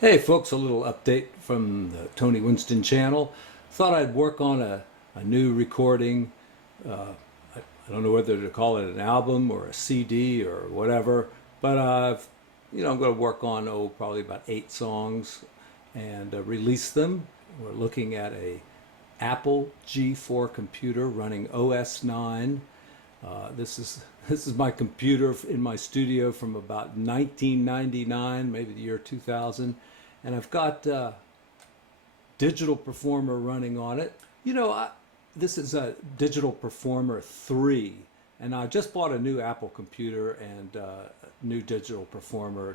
Hey folks, a little update from the Tony Winston channel. Thought I'd work on a new recording. I don't know whether to call it an album or a CD or whatever, but I'm going to work on probably about 8 songs and release them. We're looking at a Apple G4 computer running OS 9. This is my computer in my studio from about 1999, maybe the year 2000, and I've got Digital Performer running on it. This is a Digital Performer 3, and I just bought a new Apple computer and new Digital Performer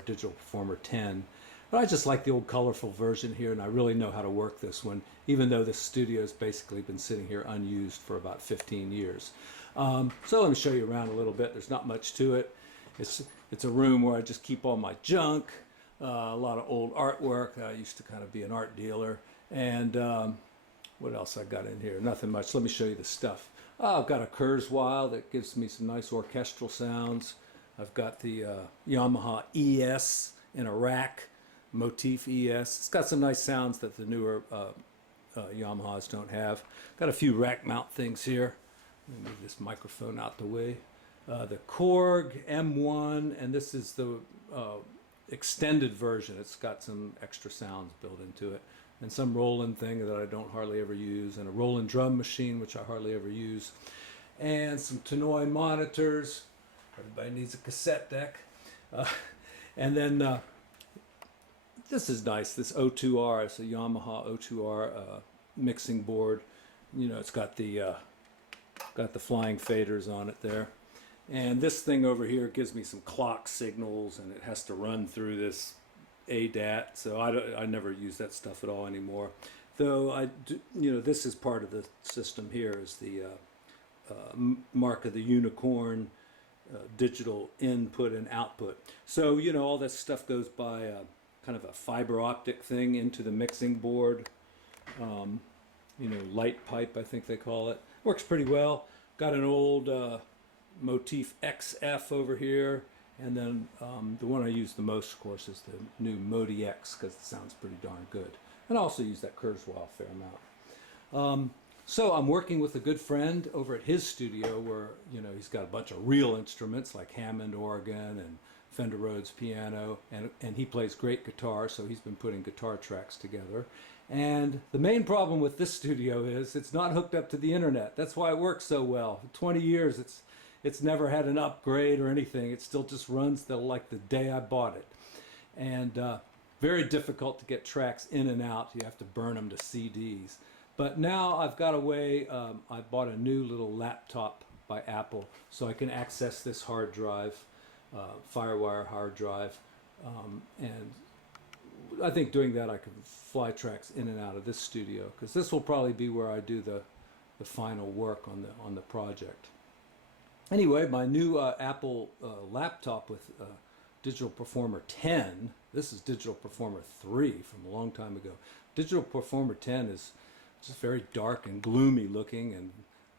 10. But I just like the old colorful version here, and I really know how to work this one, even though this studio has basically been sitting here unused for about 15 years. So let me show you around a little bit. There's not much to it. It's a room where I just keep all my junk, a lot of old artwork. I used to kind of be an art dealer. And what else I got in here? Nothing much. Let me show you the stuff. I've got a Kurzweil that gives me some nice orchestral sounds. I've got the Yamaha ES in a rack, Motif ES. It's got some nice sounds that the newer Yamahas don't have. Got a few rack mount things here. Let me move this microphone out the way. The Korg M1, and this is the extended version. It's got some extra sounds built into it, and some Roland thing that I don't hardly ever use, and a Roland drum machine, which I hardly ever use, and some Tannoy monitors. Everybody needs a cassette deck. And then this is nice. This O2R, it's a Yamaha O2R mixing board. It's got the flying faders on it there. And this thing over here gives me some clock signals, and it has to run through this ADAT, so I never use that stuff at all anymore. Though this is part of the system here, is the mark of the unicorn digital input and output. So all this stuff goes by kind of a fiber optic thing into the mixing board. Light pipe, I think they call it. Works pretty well. Got an old Motif XF over here, and then the one I use the most, of course, is the new Modi X, because it sounds pretty darn good. And I also use that Kurzweil a fair amount. So I'm working with a good friend over at his studio where, he's got a bunch of real instruments like Hammond organ and Fender Rhodes piano, and he plays great guitar, so he's been putting guitar tracks together. And the main problem with this studio is it's not hooked up to the internet. That's why it works so well. For 20 years, it's never had an upgrade or anything. It still just runs like the day I bought it. And very difficult to get tracks in and out. You have to burn them to CDs. But now I've got a way. I bought a new little laptop by Apple, so I can access this hard drive, Firewire hard drive, and I think doing that I can fly tracks in and out of this studio, because this will probably be where I do the final work on the project. Anyway, my new Apple laptop with Digital Performer 10. This is Digital Performer 3 from a long time ago. Digital Performer 10 is just very dark and gloomy looking, and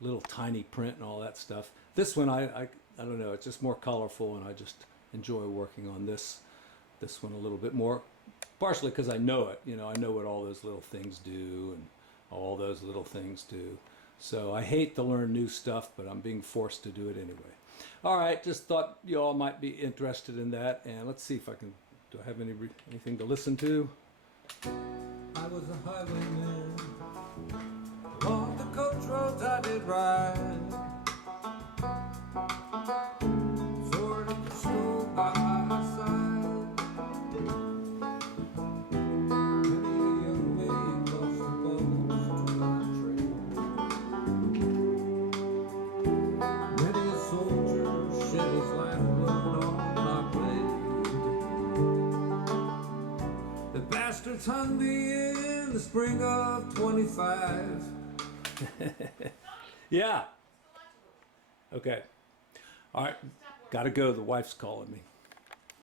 little tiny print and all that stuff. This one I don't know, it's just more colorful, and I just enjoy working on this one a little bit more. Partially because I know it, I know what all those little things do, and all those little things do. So I hate to learn new stuff, but I'm being forced to do it anyway. All right, just thought you all might be interested in that, and let's see if I can. Do I have anything to listen to? I was a highwayman. Along the coach roads I did ride. Sword of the snow by my side. Bastards hung me in the spring of 25. Yeah. Okay. All right. Gotta go. The wife's calling me.